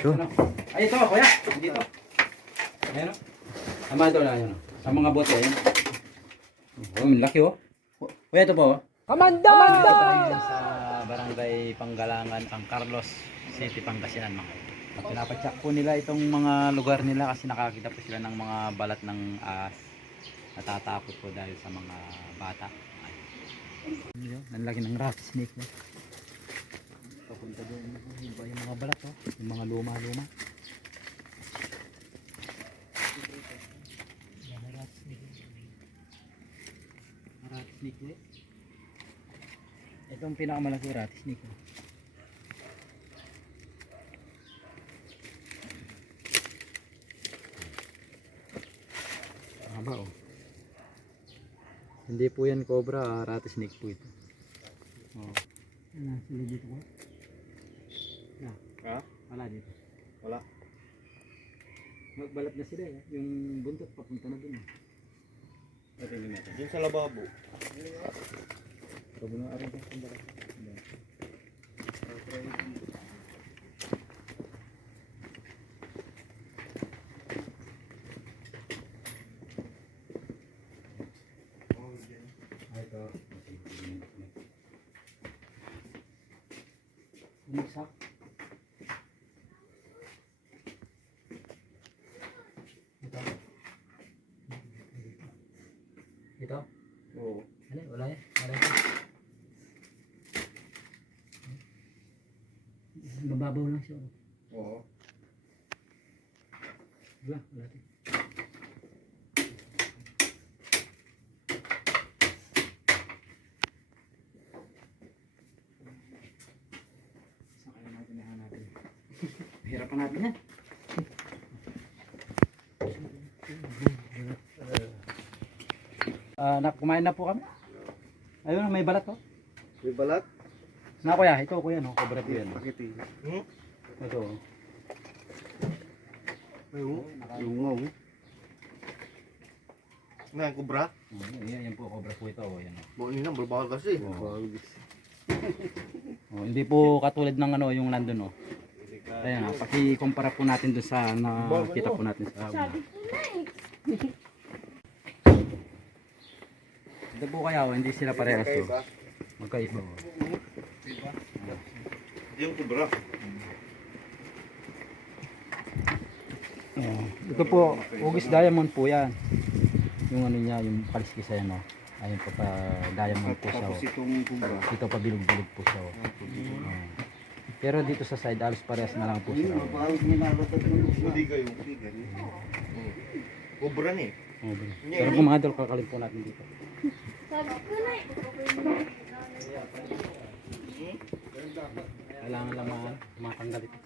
Ito. Ay, ito, kuya. Dito. Ayan o. Tama ito na, ayan o. Sa mga bote, ayan. Oh, laki o. Kuya, ito po o. Kamanda! Dito tayo sa barangay Panggalangan, Ang Carlos City, Pangasinan mga ito. At pinapacheck po nila itong mga lugar nila kasi nakakita po sila ng mga balat ng ahas. Natatakot po dahil sa mga bata. Ayun, ang laki ng rat snake. Papunta doon yung mga balat oh, yung mga luma-luma. Rat snake eh. Ito ang pinakamalaki rat snake. Haba oh. Hindi po yan cobra, rat snake po ito. Oh. Ano sila dito ko? Ha? Wala dito. Wala. Magbalat na sila eh. Yung buntot papunta na dun eh. Natingin natin. Diyan sa lababo. Sabi na araw ka sa balat. Ito. Umiksak. Ito. Ito. Oo. Ano? Wala yan. Wala yan. Mababaw lang siya. Oo. Wala. Wala din. Saan kaya natin nahanapin? Hirapan natin yan. Kumain na po kami. Ayun, may balat oh. May balat? Na kuya, ito kuya no, cobra po yan. Pakiti. Hmm? Ito. Oh. Ayun. Lungaw. Na, kubra? Yan po, cobra po ito. Oh, yan, oh. Bukin na, balbakal kasi. Oo. Oh, hindi po katulad ng ano, yung nandun oh. Ayan, paki-compara po natin doon sa nakita po natin sa ito po kaya oh, hindi sila parehas oh. Magkaiba oh. Yung kubra. Oh, ito po, Ugis Diamond po yan. Yung ano niya, yung kaliskis ayan oh. Ayun po pa diamond po siya oh. Tapos itong kubra. Ito pa bilog-bilog po siya oh. Pero dito sa side, alos parehas na lang po sila oh. Hindi kayo. Kubra ni. Oh, pero kung mga idol, kakalin po natin dito. Kailangan lang matanggal ito.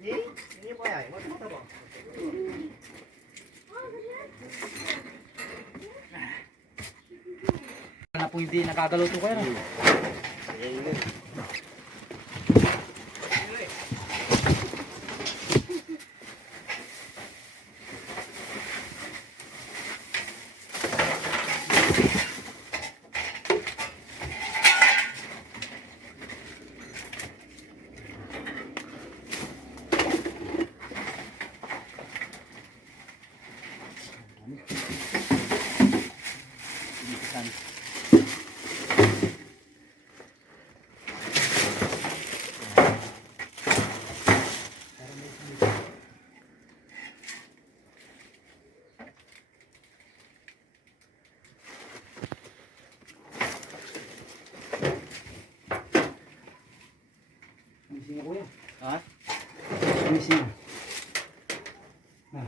Hindi pa yan. Mata ba? Na po hindi nakagalaw ito kaya. Missing na kuya. Ha? Missing na.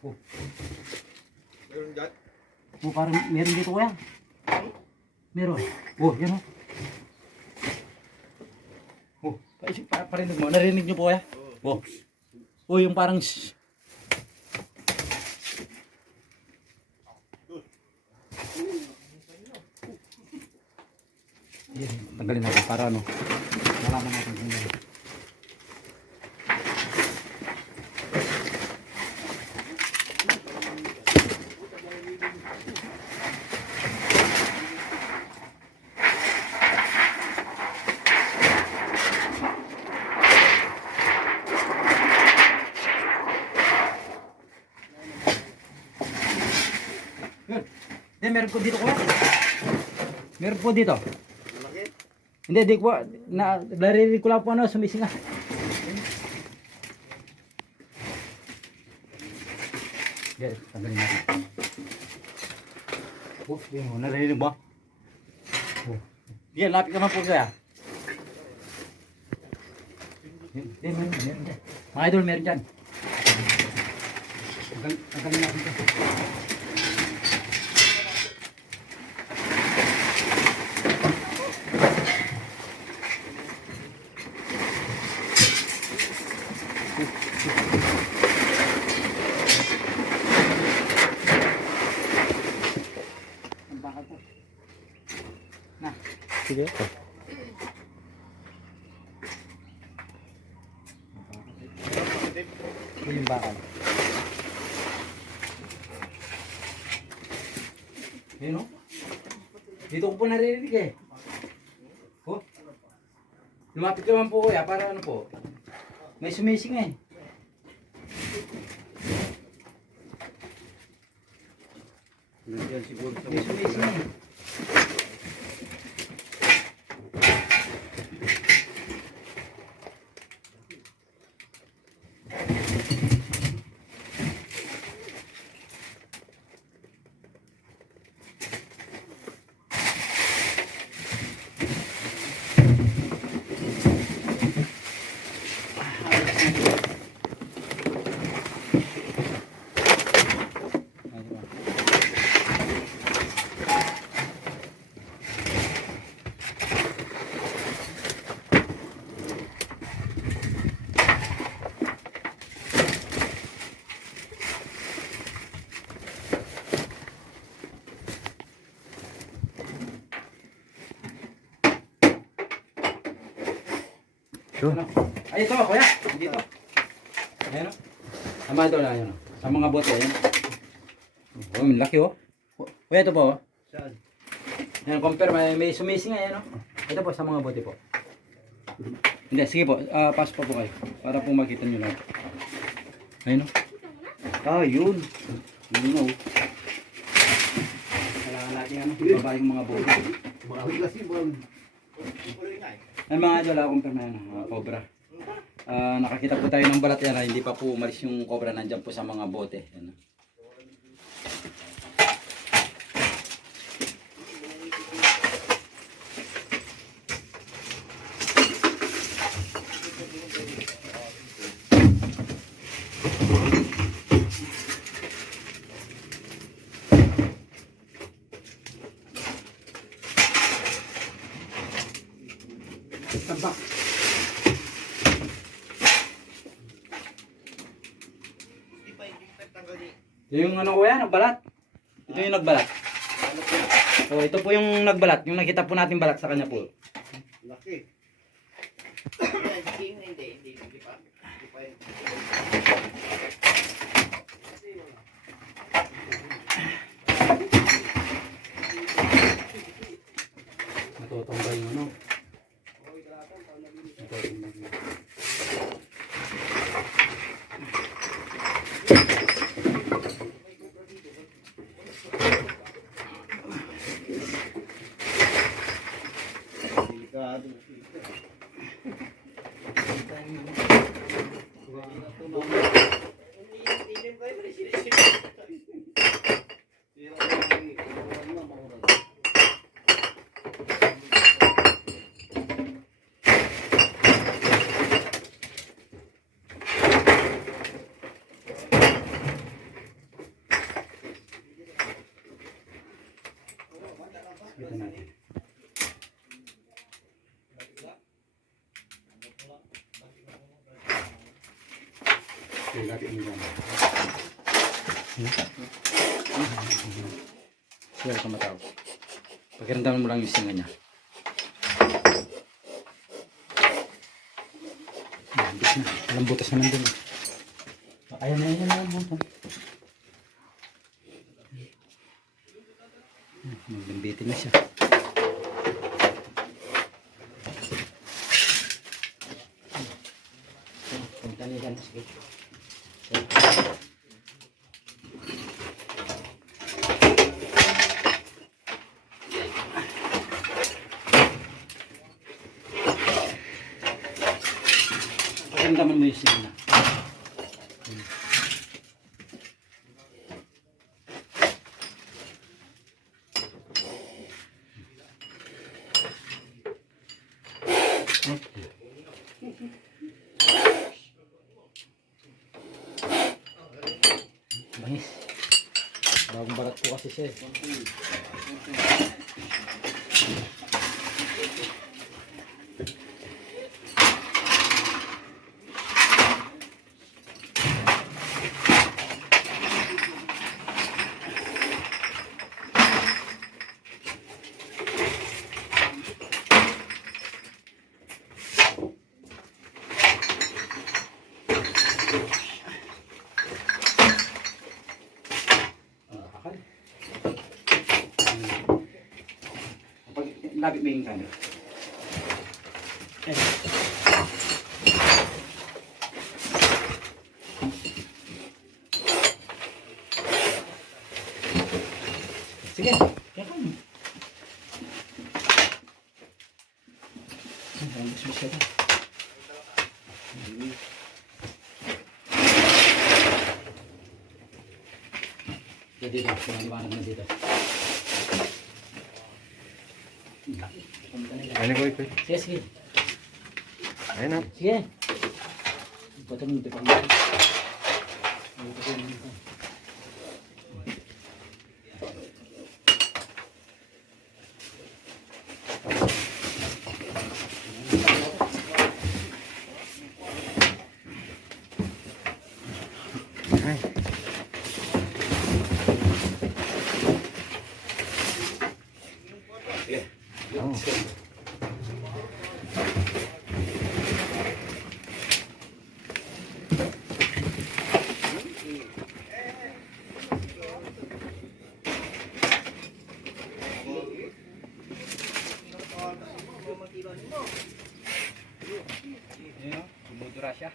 Oh. Meron dyan? Oh, parang meron dito kuya. Meron. Oh, yan oh. Oh, parinig mo. Narinig niyo po kuya? Oh. Oh, yung parang yan, tanggalin natin para ano. Malaman natin kung ano. meron po dito kuya. Meron po dito. Malaki? Hindi, di ko. Naririnig ko lang po ano, sumisinga. Yan, tanggalin natin. Oh, yun, naririnig ba? Oh. Yan, lapit naman po kaya. Yan, meron dyan. Mga idol, meron dyan. Tanggalin natin ito. Ang bakal po. Na. Sige. Ito yung bakal. Yun o. Dito ko po naririnig eh. Oh. Lumapit ka naman po kuya para ano po. May sumising eh. Nandiyan siguro sa May sumising eh. Sure. Ano? Ay, ito, kuya. Dito. Ayan o. Sama ito na, ayan o. Sa mga bote, ayan. Oh, may laki o. Kuya, ito po o. Saan? Ayan, compare, may sumising ayan o. Ito po, sa mga bote po. Hindi, sige po. Pass pa po kayo. Para po makita nyo lang. Ayan o. Ah, yun. Yun o. Kailangan natin ano, ibaba yung mga bote. Marami kasi bang. Ay mga idol, compare na yan, mga cobra. Nakakita po tayo ng balat yan, hindi pa po umalis yung cobra, nandyan po sa mga bote. Yan. Tabak. Yung ano ko yan, nagbalat. Ito yung nagbalat. So ito po yung nagbalat, yung nakita po natin balat sa kanya po. Laki. Matutumbay yung ano. Matutumbay yung Delikado. Ito natin. Okay, lapit mo dyan. Siya ka matawag. Pakiramdaman mo lang yung singa niya. Bis na. Walang butas naman dun. Ayan na, ayan na. Naglambitin na siya. Punta niya dyan. Sige. Pakiramdaman mo yung sina. Bangis. Bagong balat po kasi siya. Lapit mo yung camera. Sige. Kaya ka mo. Ang gusto siya ba? Dito. Pinaliwanag na dito. Ano ko ito? Sige, sige. Ayun na. Sige. Ipatong nito pa natin. Ay. Oh. Ayan o, dumudura siya.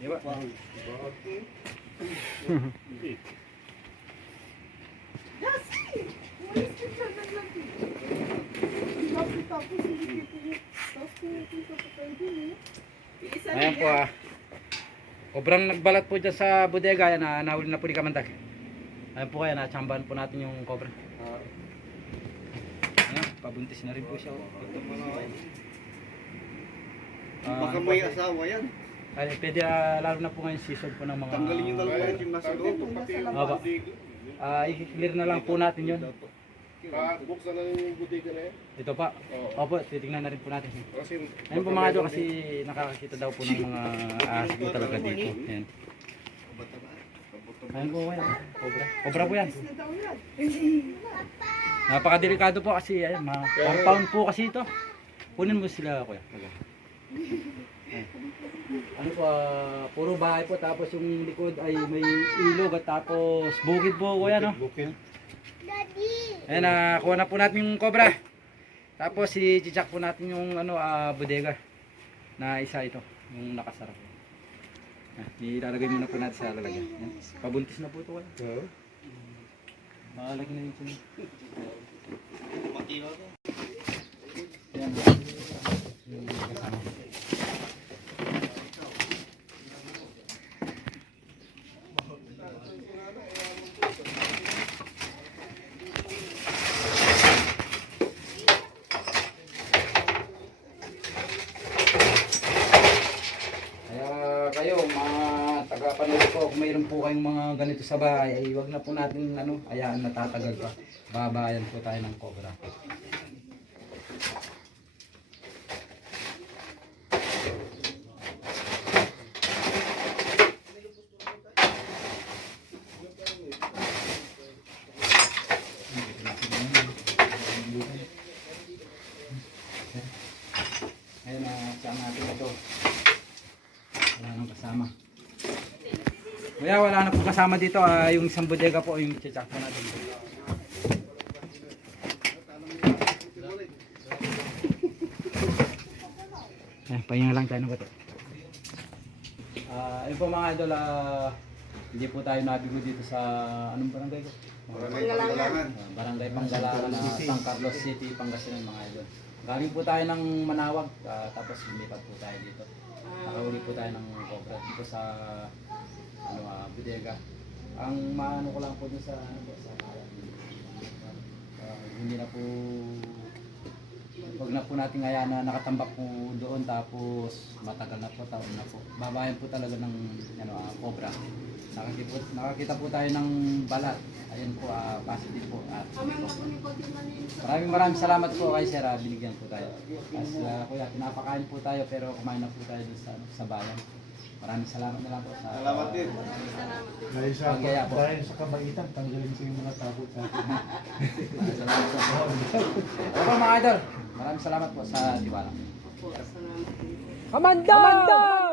Diba? Ayan po Obrang nagbalat po dyan sa bodega. Ayan, nahuli na po ni Kamandag. Ayan po kaya, natsambahan po natin yung cobra. Ayan, pabuntis na rin po siya. Baka may asawa yan. Ay, pwede lalo na po ngayon season po ng mga... Tanggalin yung dalawa yung nasa loob. Aba. I-clear na lang po natin yun. Buksan na yung butika na yan. Ito pa. Opo, titingnan na rin po natin. Kasi, Ayun po mga idol kasi nakakakita daw po ng mga ahas po talaga dito. Ayan. Ayun po yan. Cobra. Cobra po yan. Napakadelikado po kasi ayan, mga 1 pound po kasi ito. Kunin mo sila kuya. Ayan. Ano po, puro bahay po tapos yung likod ay may ilog at tapos bukid po kuya no. bukid. Ayan, nakuha na po natin yung cobra. Tapos i-check po natin yung ano, bodega na isa ito, yung nakasara. Ilalagay muna po natin sa lalagyan. Ayan. Pabuntis na po ito kayo. Oo. Makalagay na yun siya. Ayan. Yung kasama. Kayo mga taga-panood po, kung mayroon po kayong mga ganito sa bahay, ay wag na po natin ano, ayaan natatagal pa. Babayan po tayo ng cobra. Ayun na, saan natin ito. Wala nang kasama. Kuya, wala na po kasama dito. Yung isang bodega po, yung check po natin. Pahinga lang tayo ng bato. Ayun po mga idol, hindi po tayo nabigo dito sa anong barangay ko? Barangay Panggalangan. Barangay Panggalangan, San Carlos City, Pangasinan mga idol. Galing po tayo ng Manawag, tapos lumipat po tayo dito. Nakahuli po tayo ng cobra dito sa bodega. Ang maano ko lang po dun sa hindi na po wag na po natin ngayon na nakatambak po doon tapos matagal na po, taon na po. Babayan po talaga ng cobra. Nakakita po tayo ng balat. Ayun po, positive po. At maraming salamat po kay Sir, binigyan po tayo. As kuya, pinapakain po tayo pero kumain na po tayo doon sa bayan. Maraming salamat na lang po sa Salamat din. Dahil sa, Pagkaya po. dahil sa kabaitan, tanggalin ko yung mga takot sa atin. Maraming salamat po. Opo mga idol, maraming salamat po sa tiwala. Kamanda!